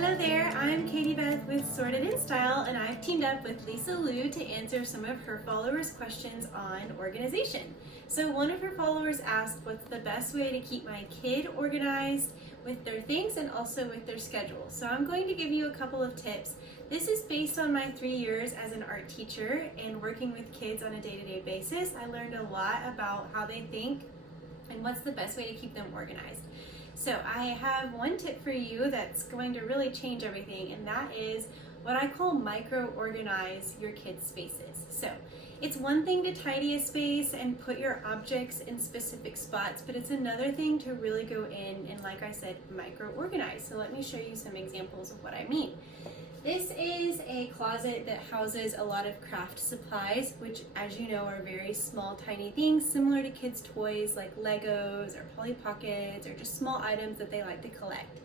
Hello there, I'm Katy Beth with Sorted in Style, and I've teamed up with Lisa Liu to answer some of her followers' questions on organization. So one of her followers asked, what's the best way to keep my kid organized with their things and also with their schedule? So I'm going to give you a couple of tips. This is based on my 3 years as an art teacher and working with kids on a day-to-day basis. I learned a lot about how they think and what's the best way to keep them organized. So I have one tip for you that's going to really change everything, and that is what I call micro-organize your kids' spaces. So it's one thing to tidy a space and put your objects in specific spots, but it's another thing to really go in and, like I said, micro-organize. So let me show you some examples of what I mean. This is a closet that houses a lot of craft supplies, which, as you know, are very small, tiny things similar to kids' toys like Legos or Polly Pockets or just small items that they like to collect.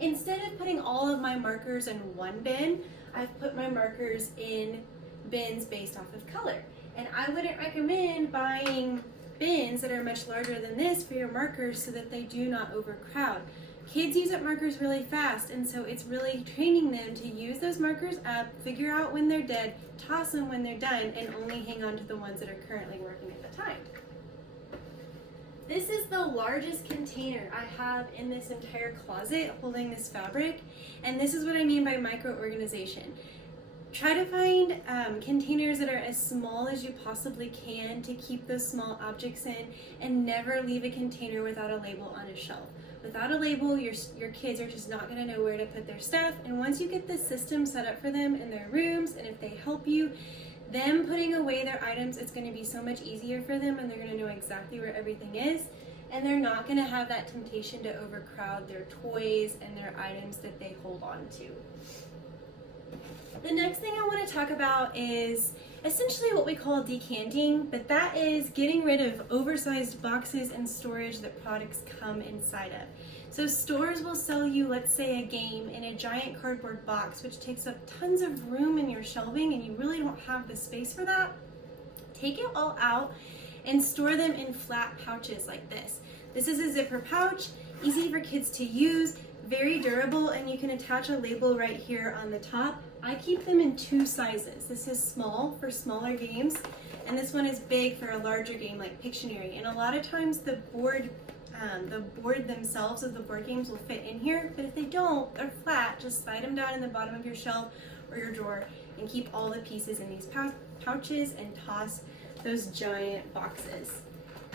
Instead of putting all of my markers in one bin, I've put my markers in bins based off of color. And I wouldn't recommend buying bins that are much larger than this for your markers so that they do not overcrowd. Kids use up markers really fast, and so it's really training them to use those markers up, figure out when they're dead, toss them when they're done, and only hang on to the ones that are currently working at the time. This is the largest container I have in this entire closet holding this fabric, and this is what I mean by micro-organization. Try to find containers that are as small as you possibly can to keep those small objects in, and never leave a container without a label on a shelf. Without a label, your kids are just not going to know where to put their stuff, and once you get the system set up for them in their rooms, and if they help you, them putting away their items, it's going to be so much easier for them, and they're going to know exactly where everything is, and they're not going to have that temptation to overcrowd their toys and their items that they hold on to. The next thing I want to talk about is essentially what we call decanting, but that is getting rid of oversized boxes and storage that products come inside of. So stores will sell you, let's say, a game in a giant cardboard box, which takes up tons of room in your shelving, and you really don't have the space for that. Take it all out and store them in flat pouches like this. This is a zipper pouch, easy for kids to use, very durable, and you can attach a label right here on the top. I keep them in 2 sizes. This is small for smaller games, and this one is big for a larger game like Pictionary. And a lot of times the board themselves of the board games will fit in here, but if they don't, they're flat. Just slide them down in the bottom of your shelf or your drawer and keep all the pieces in these pouches and toss those giant boxes.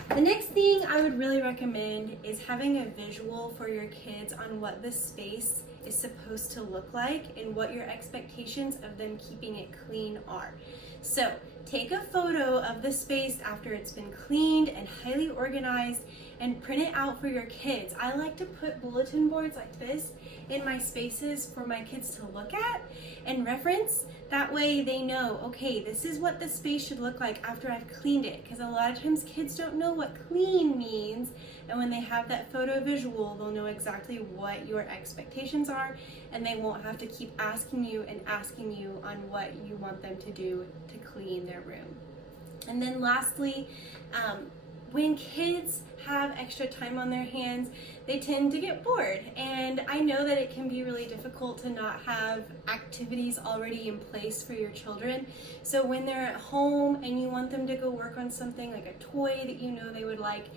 The next thing I would really recommend is having a visual for your kids on what the space is supposed to look like and what your expectations of them keeping it clean are. So take a photo of the space after it's been cleaned and highly organized and print it out for your kids. I like to put bulletin boards like this in my spaces for my kids to look at and reference. That way they know, okay, this is what the space should look like after I've cleaned it, because a lot of times kids don't know what clean means, and when they have that photo visual, they'll know exactly what your expectations are, and they won't have to keep asking you on what you want them to do to clean their room. And then lastly, when kids have extra time on their hands, they tend to get bored. And I know that it can be really difficult to not have activities already in place for your children. So when they're at home and you want them to go work on something like a toy that you know they would like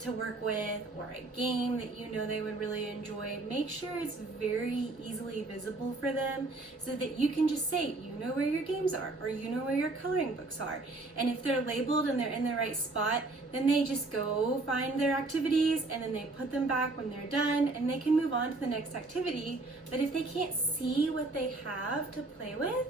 to work with, or a game that you know they would really enjoy, make sure it's very easily visible for them so that you can just say, you know where your games are, or you know where your coloring books are. And if they're labeled and they're in the right spot, then they just go find their activities and then they put them back when they're done and they can move on to the next activity. But if they can't see what they have to play with,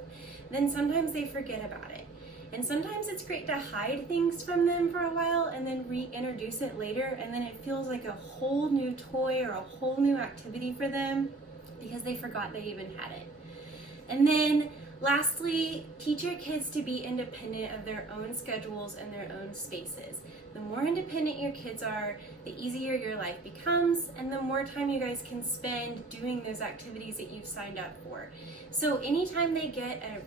then sometimes they forget about it. And sometimes it's great to hide things from them for a while and then reintroduce it later, and then it feels like a whole new toy or a whole new activity for them because they forgot they even had it. And then lastly, teach your kids to be independent of their own schedules and their own spaces. The more independent your kids are, the easier your life becomes, and the more time you guys can spend doing those activities that you've signed up for. So anytime they get an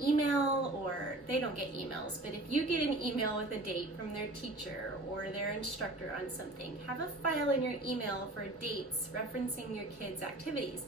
email, or they don't get emails, but if you get an email with a date from their teacher or their instructor on something, have a file in your email for dates referencing your kids' activities.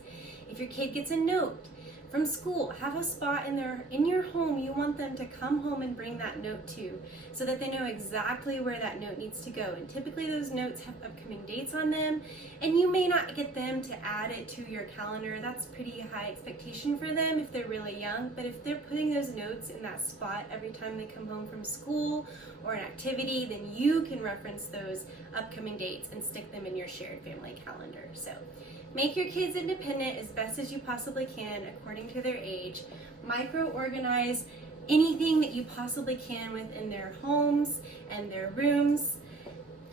If your kid gets a note from school, have a spot in your home you want them to come home and bring that note to, so that they know exactly where that note needs to go. And typically those notes have upcoming dates on them, and you may not get them to add it to your calendar. That's pretty high expectation for them if they're really young, but if they're putting those notes in that spot every time they come home from school or an activity, then you can reference those upcoming dates and stick them in your shared family calendar. So make your kids independent as best as you possibly can according to their age. Micro-organize anything that you possibly can within their homes and their rooms.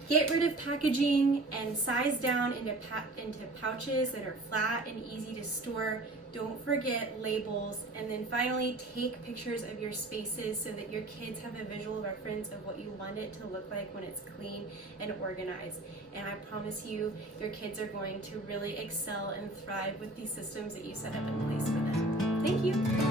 Get rid of packaging and size down into pouches that are flat and easy to store. Don't forget labels. And then finally, take pictures of your spaces so that your kids have a visual reference of what you want it to look like when it's clean and organized. And I promise you, your kids are going to really excel and thrive with these systems that you set up in place for them. Thank you.